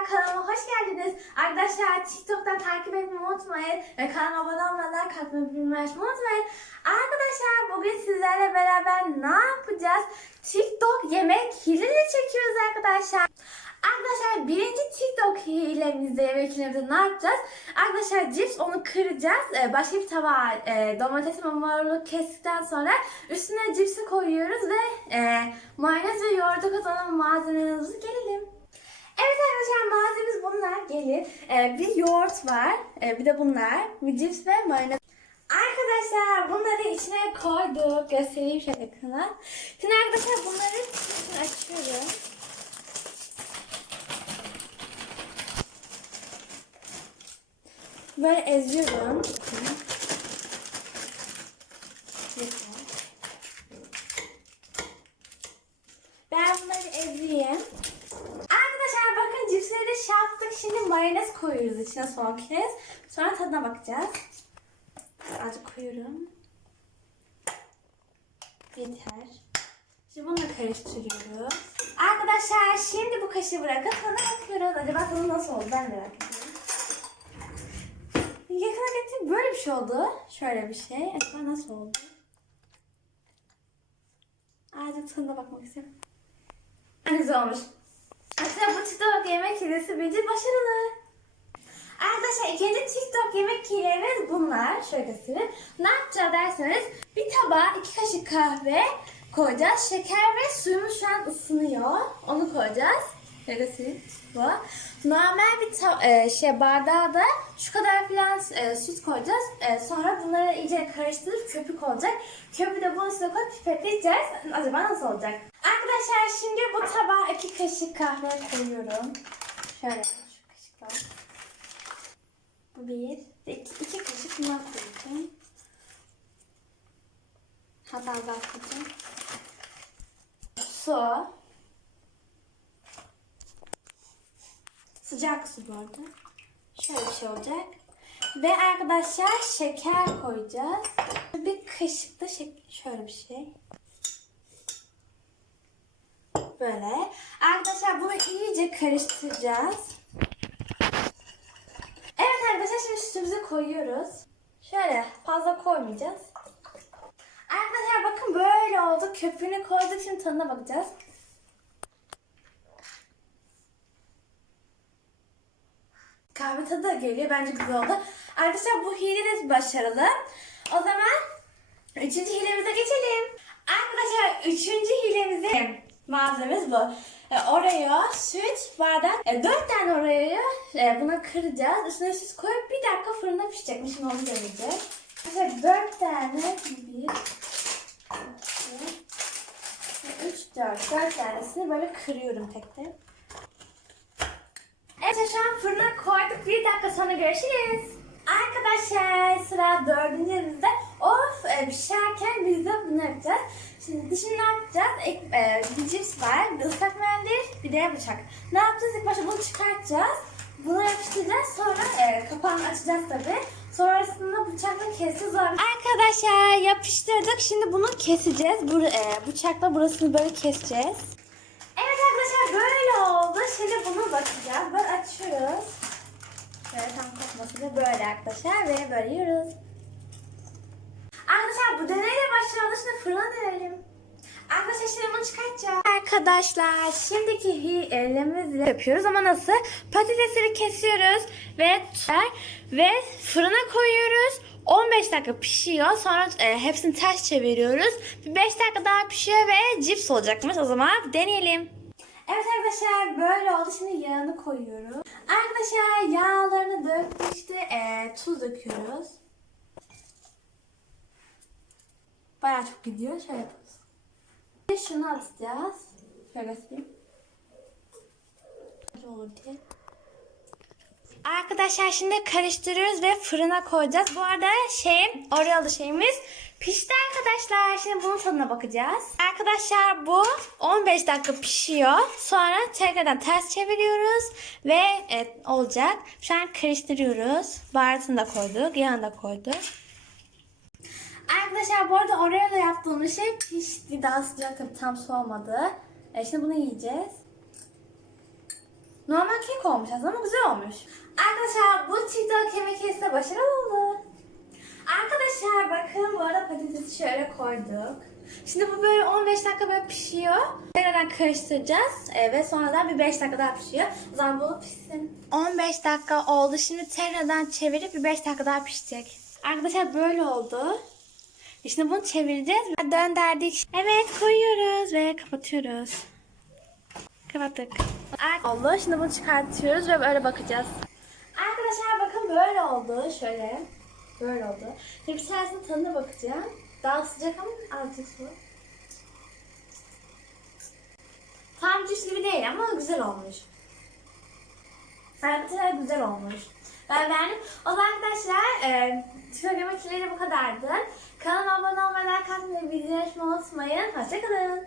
Arkadaşlar kanalıma hoş geldiniz. Arkadaşlar TikTok'tan takip etmeyi unutmayın. Ve kanalıma abone olmadan kalkmayı bilmeyi unutmayın. Arkadaşlar bugün sizlerle beraber ne yapacağız? TikTok yemek hileleri çekiyoruz arkadaşlar. Arkadaşlar birinci TikTok hilemizde yemek hilemizde ne yapacağız? Arkadaşlar cips onu kıracağız. Ee, başka bir tabağa e, domates ve marulu kestikten sonra üstüne cipsi koyuyoruz ve e, mayonez ve yoğurdu kazanan malzemelerimizi gelelim. Evet arkadaşlar malzememiz bunlar gelin. Ee, bir yoğurt var. Ee, bir de bunlar. Bir cips ve mayonez. Arkadaşlar bunları içine koyduk. Göstereyim şöyle yakına. Şimdi arkadaşlar bunları açıyorum. Böyle eziyorum. Ben bunları ezeyim. Arkadaşlar bakın cipsleri de şey yaptık. Şimdi mayonez koyuyoruz içine son kez. Sonra tadına bakacağız. Azıcık koyuyorum. Yeter. Şimdi bunu karıştırıyoruz. Arkadaşlar şimdi bu kaşığı bırakıp tadına bakıyoruz. Acaba tadı nasıl oldu ben merak ediyorum. Yakına getirdim böyle bir şey oldu. Şöyle bir şey. Acaba nasıl oldu? Azıcık tadına bakmak istiyorum. Ne güzel olmuş. Aslında bu TikTok yemek hilesi bence başarılı. Arkadaşlar ikinci TikTok yemek hilemiz bunlar. Şöyle göstereyim. Ne yapacağız derseniz bir tabağa iki kaşık kahve koyacağız. Şeker ve suyumuz şu an ısınıyor. Onu koyacağız. Şöyle. Bu. Normal bir e, şey bardağa da şu kadar falan e, süt koyacağız. E, sonra bunları iyice karıştırıp köpük olacak. Köpüğü de bunun üstüne koyup pipetleyeceğiz. Acaba nasıl olacak? Arkadaşlar şimdi bu tabağa iki kaşık kahve koyuyorum. Şöyle şu kaşıklar. Bu bir. İki, iki kaşık bundan koyacağım. Hatta daha koyacağım. Su. Sıcak su bu arada. Şöyle bir şey olacak. Ve arkadaşlar şeker koyacağız. Bir kaşık da şek şöyle bir şey. Böyle. Arkadaşlar bunu iyice karıştıracağız. Evet arkadaşlar şimdi sütümüzü koyuyoruz. Şöyle fazla koymayacağız. Arkadaşlar bakın böyle oldu. Köpüğünü koyduk. Şimdi tadına bakacağız. Kahve tadı da geliyor. Bence güzel oldu. Arkadaşlar bu hile de başarılı. O zaman üçüncü hilemize geçelim. Arkadaşlar üçüncü hilemize malzememiz bu. E, Oreo, süt, bardak. E, dört tane Oreo'yu e, buna kıracağız. Üstüne süt koyup bir dakika fırında pişecek. Şimdi onu deneyeceğiz. Arkadaşlar dört tane. Bir, iki, üç, dört. Dört tanesini böyle kırıyorum tek tek. Evet şu an fırına koyduk. Bir dakika sonra görüşürüz. Arkadaşlar sıra dördüncü elimizde. Of e, pişerken biz de bunu yapacağız. Şimdi dışını ne yapacağız? Ek, e, bir cips var, bir ıslak mendil, bir de bıçak. Ne yapacağız? İlk başta bunu çıkartacağız. Bunu yapıştıracağız. Sonra e, kapağını açacağız tabii. Sonrasında bıçakla keseceğiz. Arkadaşlar yapıştırdık. Şimdi bunu keseceğiz. Bu, e, bıçakla burasını böyle keseceğiz. Evet arkadaşlar böyle oldu. Şimdi bunu bakacağız. Böyle açıyoruz. Böyle tam kopması da böyle arkadaşlar ve böyle yiyoruz. Arkadaşlar bu deneyle başlayalım. Şimdi fırına dönelim. Arkadaşlar şimdi çıkartacağım. Arkadaşlar şimdiki hilemizle yapıyoruz ama nasıl? Patatesleri kesiyoruz ve ve fırına koyuyoruz. 15 dakika pişiyor. Sonra e, hepsini ters çeviriyoruz. Bir 5 dakika daha pişiyor ve cips olacakmış. O zaman deneyelim. Evet arkadaşlar böyle oldu. Şimdi yağını koyuyorum. Arkadaşlar yağlarını döktük işte e, tuz döküyoruz. Bayağı çok gidiyor. Şöyle yapıyoruz. Ve şunu atacağız. Şöyle göstereyim. Olur diye. Arkadaşlar şimdi karıştırıyoruz ve fırına koyacağız. Bu arada şey, Oreo'lu şeyimiz pişti arkadaşlar. Şimdi bunun tadına bakacağız. Arkadaşlar bu 15 dakika pişiyor. Sonra tekrardan ters çeviriyoruz ve evet, olacak. Şu an karıştırıyoruz. Baharatını da koyduk, yağını da koyduk. Arkadaşlar bu arada Oreo'da yaptığımız şey pişti. Daha sıcak tabii tam soğumadı. E, şimdi bunu yiyeceğiz. Normal kek olmuş aslında ama güzel olmuş. Arkadaşlar bu TikTok yemek kesi de başarılı oldu. Arkadaşlar bakın bu arada patatesi şöyle koyduk. Şimdi bu böyle 15 dakika böyle pişiyor. Tekrardan karıştıracağız. Evet sonradan bir 5 dakika daha pişiyor. O zaman bu pişsin. 15 dakika oldu. Şimdi tekrardan çevirip bir 5 dakika daha pişecek. Arkadaşlar böyle oldu. Şimdi bunu çevireceğiz. Döndürdük. Evet koyuyoruz ve kapatıyoruz. Kapattık. Oldu. Şimdi bunu çıkartıyoruz ve böyle bakacağız. Arkadaşlar bakın böyle oldu. Şöyle. Böyle oldu. Şimdi bir tanesinin tadına bakacağım. Daha sıcak ama azıcık su. Tam cips gibi değil ama güzel olmuş. Arkadaşlar güzel olmuş. Ben beğendim. O zaman arkadaşlar e, yemekleri bu kadardı. Kanalıma abone olmayı, like açmayı unutmayın. Hoşçakalın.